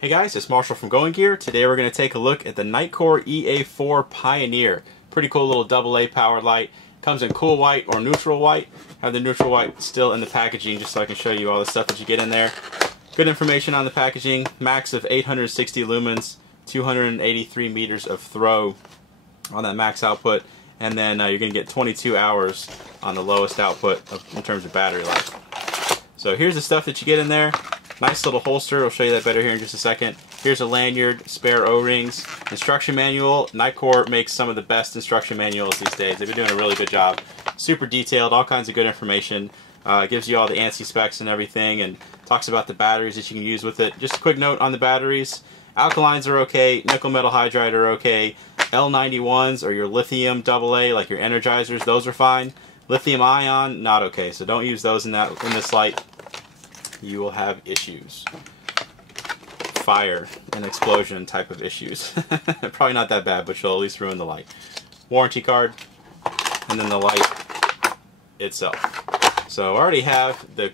Hey guys, it's Marshall from Going Gear. Today we're going to take a look at the Nitecore EA4 Pioneer. Pretty cool little AA powered light. Comes in cool white or neutral white. I have the neutral white still in the packaging just so I can show you all the stuff that you get in there. Good information on the packaging. Max of 860 lumens, 283 meters of throw on that max output. And then you're going to get 22 hours on the lowest output in terms of battery life. So here's the stuff that you get in there. Nice little holster. I'll show you that better here in just a second. Here's a lanyard, spare O-rings, instruction manual. Nitecore makes some of the best instruction manuals these days. They've been doing a really good job. Super detailed, all kinds of good information. Gives you all the ANSI specs and everything, and talks about the batteries that you can use with it. Just a quick note on the batteries. Alkalines are okay, nickel metal hydride are okay. L91s or your lithium AA, like your energizers, those are fine. Lithium ion, not okay. So don't use those in this light. You will have issues. Fire and explosion type of issues. Probably not that bad, but you'll at least ruin the light. Warranty card, and then the light itself. So I already have the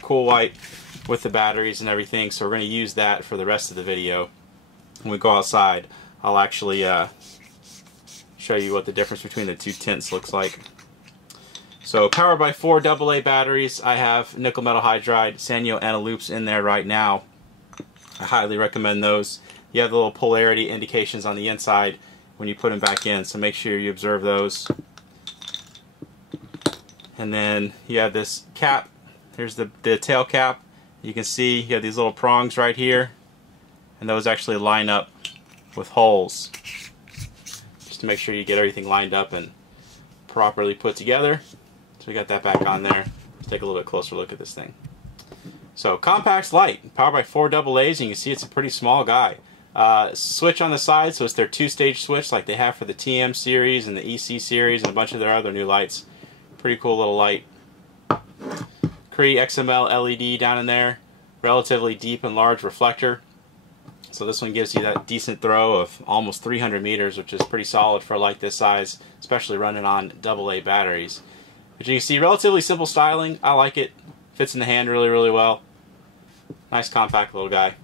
cool white with the batteries and everything, so we're going to use that for the rest of the video. When we go outside, I'll actually show you what the difference between the two tints looks like. So powered by 4 AA batteries. I have nickel metal hydride Sanyo Analoops in there right now. I highly recommend those. You have the little polarity indications on the inside when you put them back in, so make sure you observe those. And then you have this cap. Here's the tail cap. You can see you have these little prongs right here, and those actually line up with holes, just to make sure you get everything lined up and properly put together. So we got that back on there. Let's take a little bit closer look at this thing. So compact light, powered by 4 AA's, and you can see it's a pretty small guy. Switch on the side, so it's their 2-stage switch like they have for the TM series and the EC series and a bunch of their other new lights. Pretty cool little light. Cree XML LED down in there. Relatively deep and large reflector. So this one gives you that decent throw of almost 300 meters, which is pretty solid for a light this size, especially running on AA batteries. But you can see relatively simple styling. I like it. Fits in the hand really, really well. Nice compact little guy.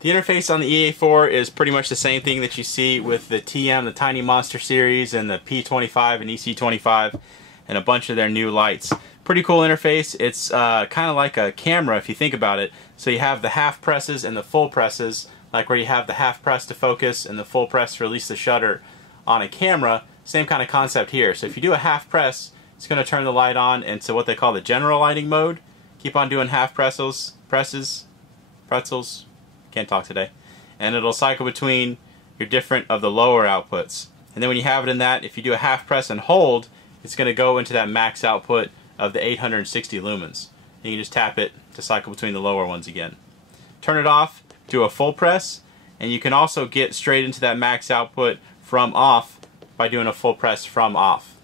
The interface on the EA4 is pretty much the same thing that you see with the TM, the Tiny Monster series, and the P25 and EC25, and a bunch of their new lights. Pretty cool interface. It's kind of like a camera if you think about it. So you have the half presses and the full presses, like where you have the half press to focus and the full press to release the shutter on a camera. Same kind of concept here. So if you do a half press, it's going to turn the light on into what they call the general lighting mode. Keep on doing half pretzels, can't talk today, and it'll cycle between your different of the lower outputs. And then when you have it in that, if you do a half press and hold, it's going to go into that max output of the 860 lumens. And you can just tap it to cycle between the lower ones again. Turn it off, do a full press, and you can also get straight into that max output from off by doing a full press from off.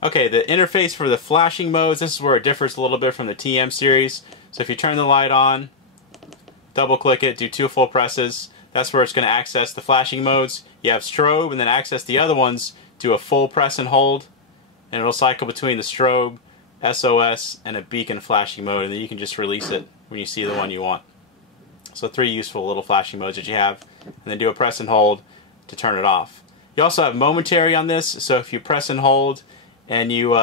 Okay, the interface for the flashing modes, this is where it differs a little bit from the TM series. So if you turn the light on, double click it, do 2 full presses, that's where it's going to access the flashing modes. You have strobe, and then access the other ones, do a full press and hold, and it'll cycle between the strobe, SOS, and a beacon flashing mode, and then you can just release it when you see the one you want. So 3 useful little flashing modes that you have, and then do a press and hold to turn it off. You also have momentary on this, so if you press and hold and you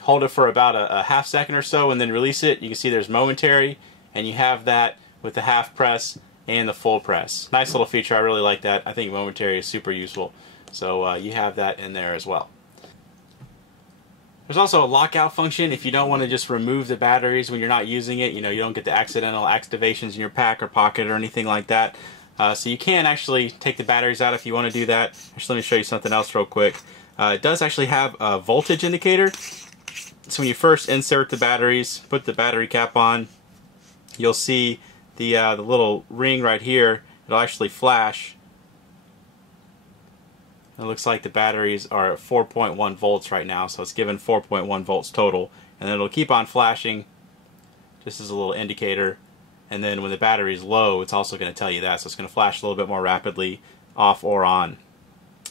hold it for about a half second or so and then release it, you can see there's momentary, and you have that with the half press and the full press. Nice little feature, I really like that. I think momentary is super useful. So you have that in there as well. There's also a lockout function if you don't want to just remove the batteries when you're not using it. You know, you don't get the accidental activations in your pack or pocket or anything like that. So you can actually take the batteries out if you want to do that. Actually, let me show you something else real quick. It does actually have a voltage indicator. So when you first insert the batteries, put the battery cap on, you'll see the little ring right here. It'll actually flash. It looks like the batteries are at 4.1 volts right now, so it's given 4.1 volts total. And then it'll keep on flashing just as a little indicator. And then when the battery is low, it's also going to tell you that. So it's going to flash a little bit more rapidly, off or on.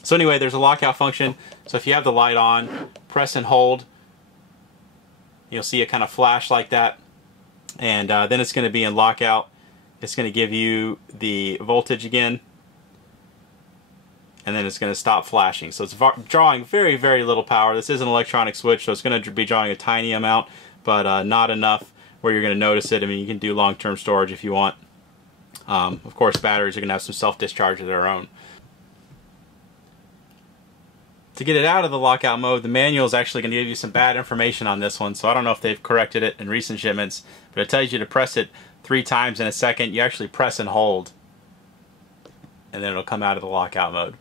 So anyway, there's a lockout function. So if you have the light on, press and hold, you'll see it kind of flash like that. And then it's going to be in lockout. It's going to give you the voltage again, and then it's going to stop flashing. So it's drawing very, very little power. This is an electronic switch, so it's going to be drawing a tiny amount, but not enough where you're going to notice it. I mean, you can do long-term storage if you want. Of course, batteries are going to have some self-discharge of their own. To get it out of the lockout mode, the manual is actually going to give you some bad information on this one, so I don't know if they've corrected it in recent shipments, but it tells you to press it 3 times in a second. You actually press and hold, and then it'll come out of the lockout mode.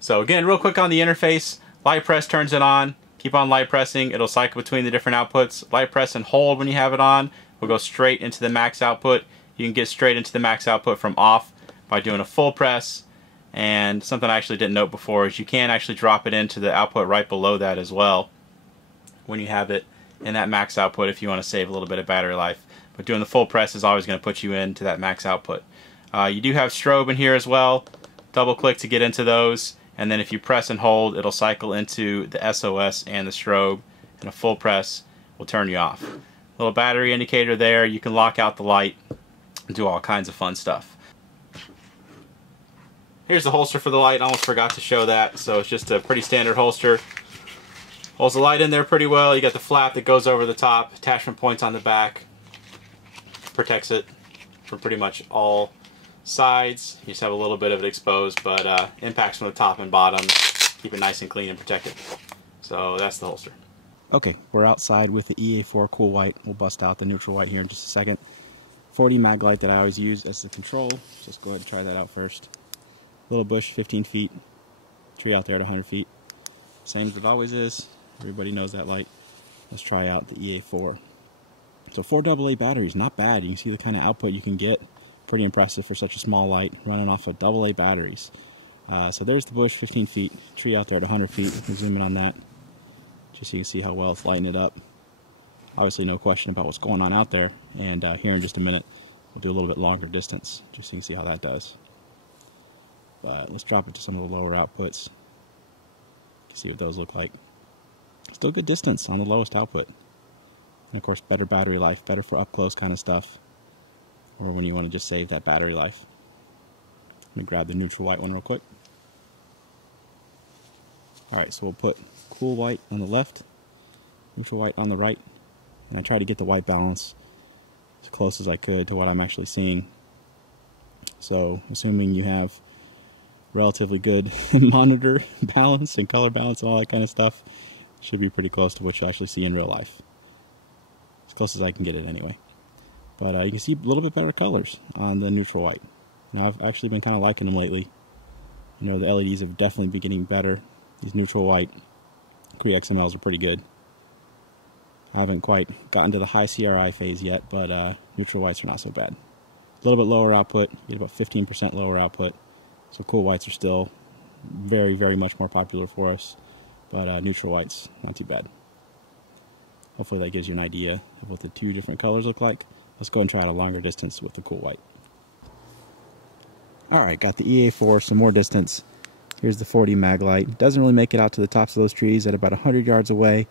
So again, real quick on the interface, light press turns it on. Keep on light pressing, it'll cycle between the different outputs. Light press and hold when you have it on will go straight into the max output. You can get straight into the max output from off by doing a full press. And something I actually didn't note before is you can actually drop it into the output right below that as well when you have it in that max output if you want to save a little bit of battery life. But doing the full press is always going to put you into that max output. You do have strobe in here as well. Double click to get into those, and then if you press and hold, it'll cycle into the SOS and the strobe, and a full press will turn you off. Little battery indicator there. You can lock out the light and do all kinds of fun stuff. Here's the holster for the light. I almost forgot to show that. So it's just a pretty standard holster. Holds the light in there pretty well. You got the flap that goes over the top, attachment points on the back. Protects it from pretty much all sides. You just have a little bit of it exposed, but impacts from the top and bottom. Keep it nice and clean and protected. So that's the holster. Okay, we're outside with the EA4 Cool White. We'll bust out the neutral white here in just a second. 40 mag light that I always use as the control. Just go ahead and try that out first. Little bush, 15 feet. Tree out there at 100 feet. Same as it always is. Everybody knows that light. Let's try out the EA4. So 4 AA batteries, not bad. You can see the kind of output you can get. Pretty impressive for such a small light, running off of AA batteries. So there's the bush, 15 feet. Tree out there at 100 feet. We'll zoom in on that, just so you can see how well it's lighting it up. Obviously no question about what's going on out there. And here in just a minute, we'll do a little bit longer distance, just so you can see how that does. But let's drop it to some of the lower outputs. You can see what those look like. Still good distance on the lowest output. And of course, better battery life, better for up close kind of stuff, or when you want to just save that battery life. Let me grab the neutral white one real quick. Alright, so we'll put cool white on the left, neutral white on the right, and I try to get the white balance as close as I could to what I'm actually seeing. So, assuming you have relatively good monitor balance and color balance and all that kind of stuff, should be pretty close to what you actually see in real life. As close as I can get it anyway. But you can see a little bit better colors on the neutral white. Now I've actually been kind of liking them lately. You know, the LEDs have definitely been getting better. These neutral white Cree XMLs are pretty good. I haven't quite gotten to the high CRI phase yet, but neutral whites are not so bad. A little bit lower output, you get about 15% lower output. So cool whites are still very, very much more popular for us, but neutral whites, not too bad. Hopefully that gives you an idea of what the two different colors look like. Let's go and try out a longer distance with the cool white. Alright, got the EA4, some more distance. Here's the 40 mag light. Doesn't really make it out to the tops of those trees at about 100 yards away,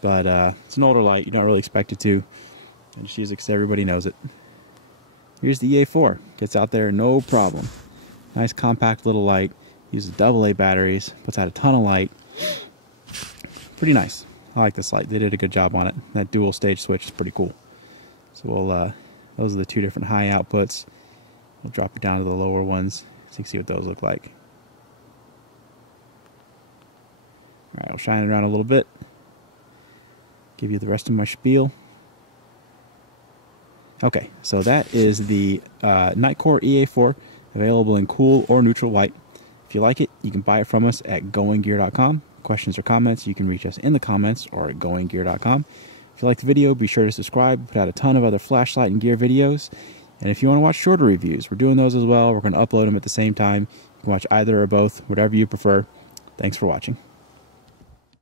but it's an older light, you don't really expect it to. I just use it because everybody knows it. Here's the EA4, gets out there no problem. Nice compact little light, uses AA batteries, puts out a ton of light. Pretty nice. I like this light, they did a good job on it. That dual stage switch is pretty cool. So we'll, those are the two different high outputs. We'll drop it down to the lower ones so you can see what those look like. Alright, I'll shine it around a little bit. Give you the rest of my spiel. Okay, so that is the Nitecore EA4, available in cool or neutral white. If you like it, you can buy it from us at goinggear.com. Questions or comments, you can reach us in the comments or at goinggear.com. If you like the video, be sure to subscribe. We put out a ton of other flashlight and gear videos. And if you want to watch shorter reviews, we're doing those as well. We're going to upload them at the same time. You can watch either or both, whatever you prefer. Thanks for watching.